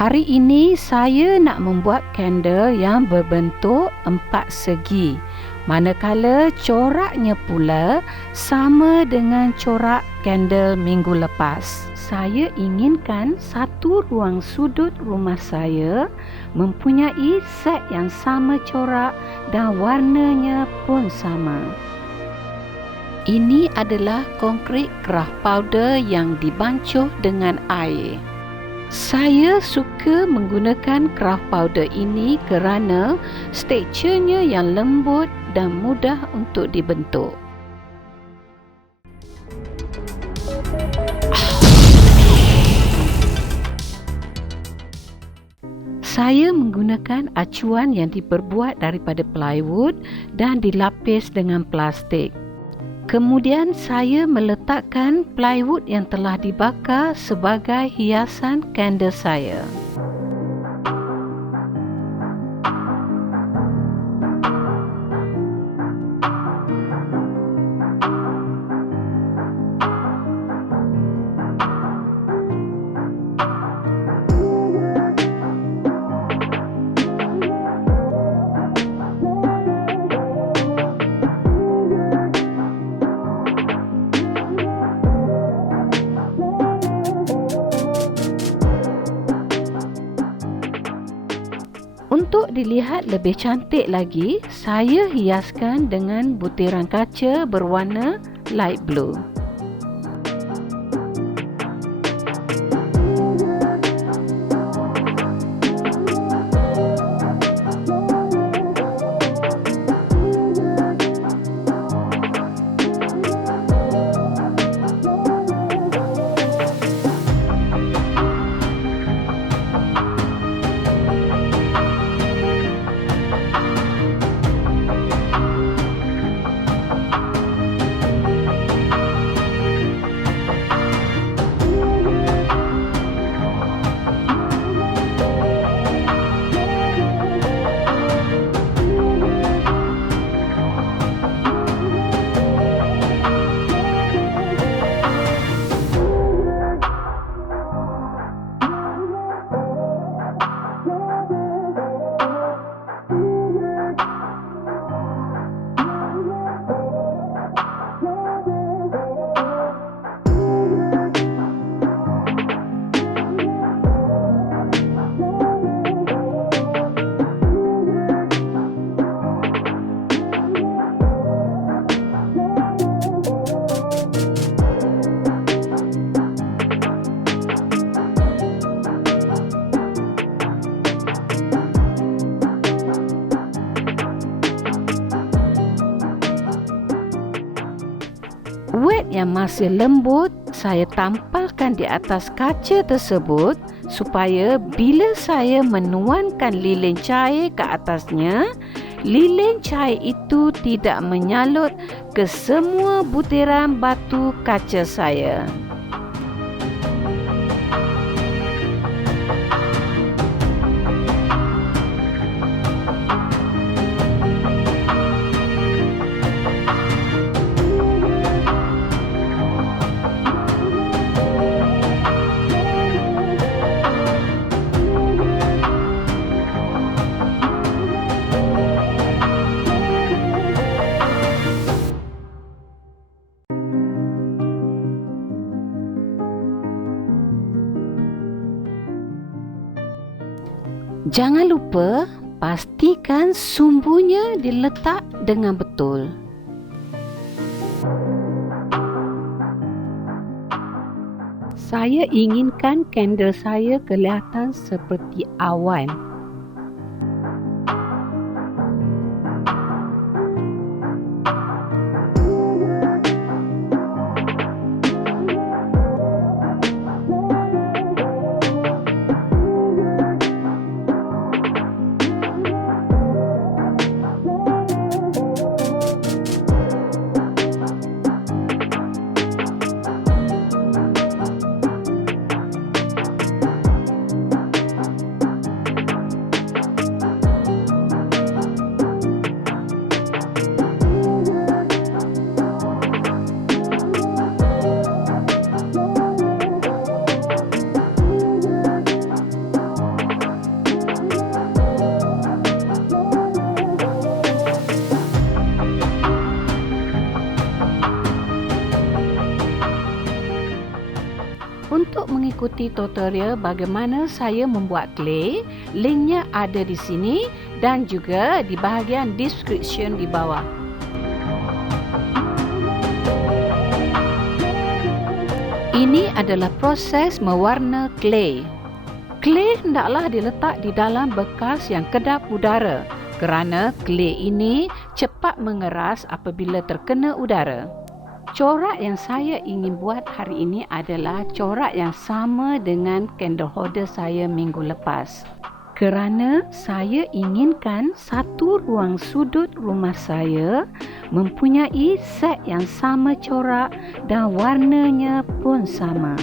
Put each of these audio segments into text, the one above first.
Hari ini saya nak membuat candle yang berbentuk 4 segi, manakala coraknya pula sama dengan corak candle minggu lepas. Saya inginkan satu ruang sudut rumah saya mempunyai set yang sama corak dan warnanya pun sama. Ini adalah konkrit craft powder yang dibancuh dengan air. Saya suka menggunakan craft powder ini kerana teksturnya yang lembut dan mudah untuk dibentuk. Saya menggunakan acuan yang diperbuat daripada plywood dan dilapis dengan plastik. Kemudian saya meletakkan plywood yang telah dibakar sebagai hiasan candle saya. Untuk dilihat lebih cantik lagi, saya hiaskan dengan butiran kaca berwarna light blue. Wet yang masih lembut saya tampalkan di atas kaca tersebut supaya bila saya menuangkan lilin cair ke atasnya, lilin cair itu tidak menyalut ke semua butiran batu kaca saya. Jangan lupa pastikan sumbunya diletak dengan betul. Saya inginkan candle saya kelihatan seperti awan. mengikuti tutorial bagaimana saya membuat clay. Linknya ada di sini dan juga di bahagian description di bawah. Ini adalah proses mewarna clay. Clay hendaklah diletak di dalam bekas yang kedap udara kerana clay ini cepat mengeras apabila terkena udara. Corak yang saya ingin buat hari ini adalah corak yang sama dengan candle holder saya minggu lepas. Kerana saya inginkan satu ruang sudut rumah saya mempunyai set yang sama corak dan warnanya pun sama.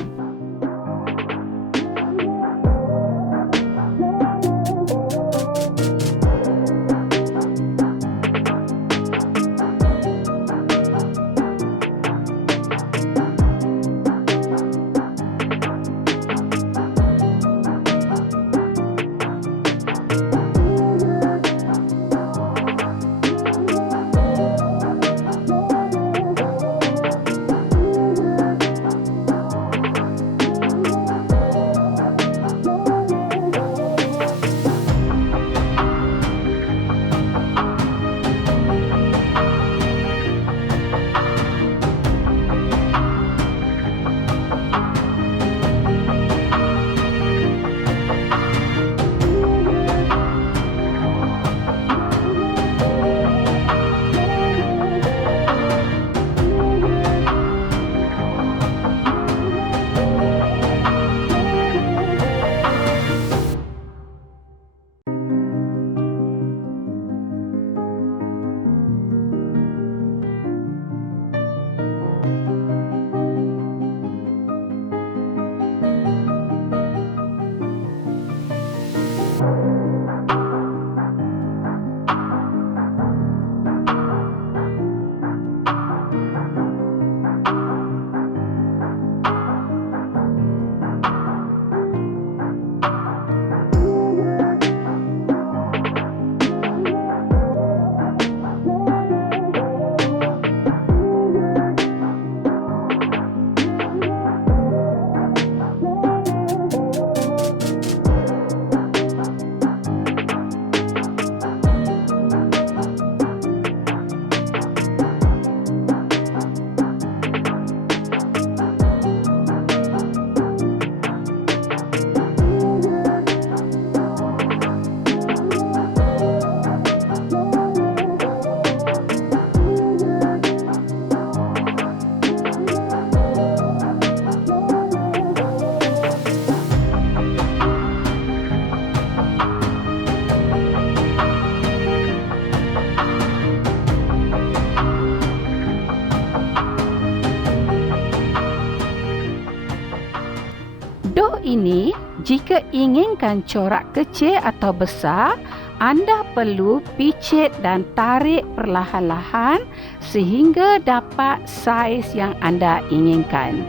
Doh ini, jika inginkan corak kecil atau besar, anda perlu picit dan tarik perlahan-lahan sehingga dapat saiz yang anda inginkan.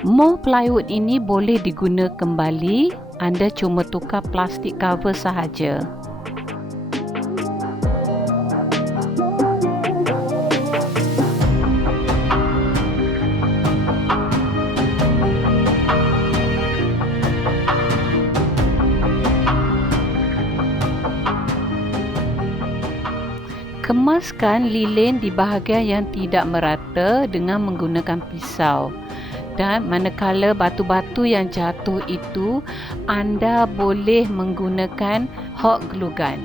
Mold plywood ini boleh diguna kembali, anda cuma tukar plastik cover sahaja. Kemaskan lilin di bahagian yang tidak merata dengan menggunakan pisau. Dan manakala batu-batu yang jatuh itu, anda boleh menggunakan hot glue gun.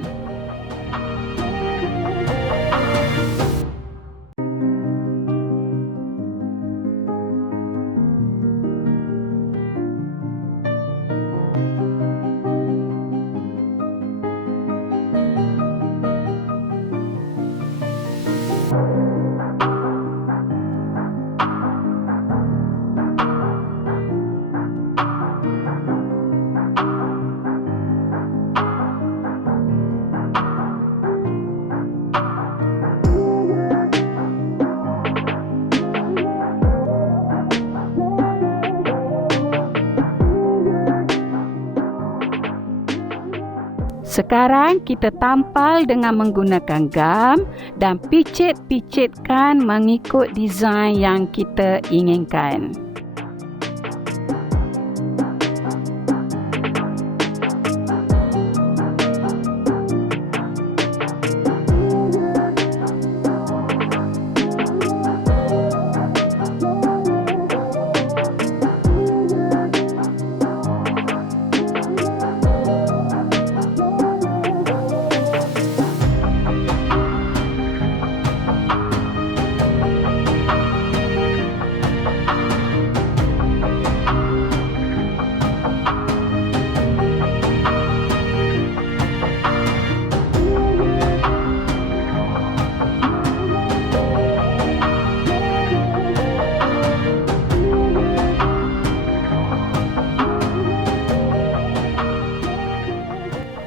Sekarang kita tampal dengan menggunakan gam dan picit-picitkan mengikut desain yang kita inginkan.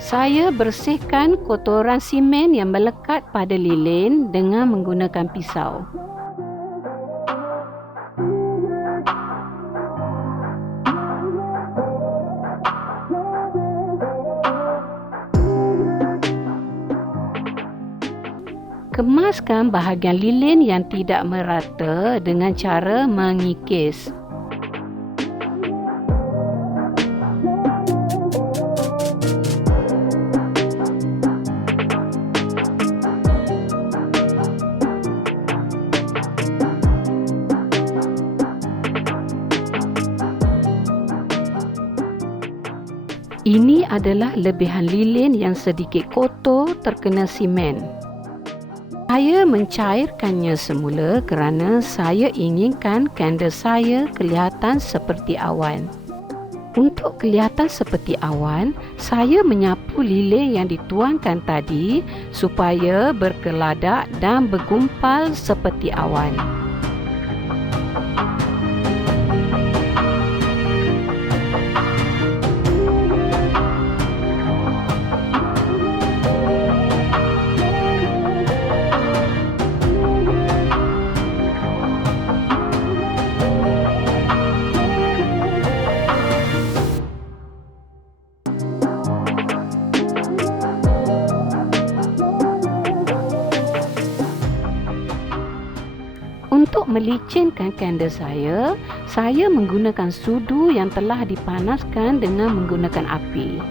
Saya bersihkan kotoran simen yang melekat pada lilin dengan menggunakan pisau. Kemaskan bahagian lilin yang tidak merata dengan cara mengikis. Ini adalah lebihan lilin yang sedikit kotor terkena simen. Saya mencairkannya semula kerana saya inginkan kandel saya kelihatan seperti awan. Untuk kelihatan seperti awan, saya menyapu lilin yang dituangkan tadi supaya berkeladak dan bergumpal seperti awan. Untuk melicinkan kandel saya menggunakan sudu yang telah dipanaskan dengan menggunakan api.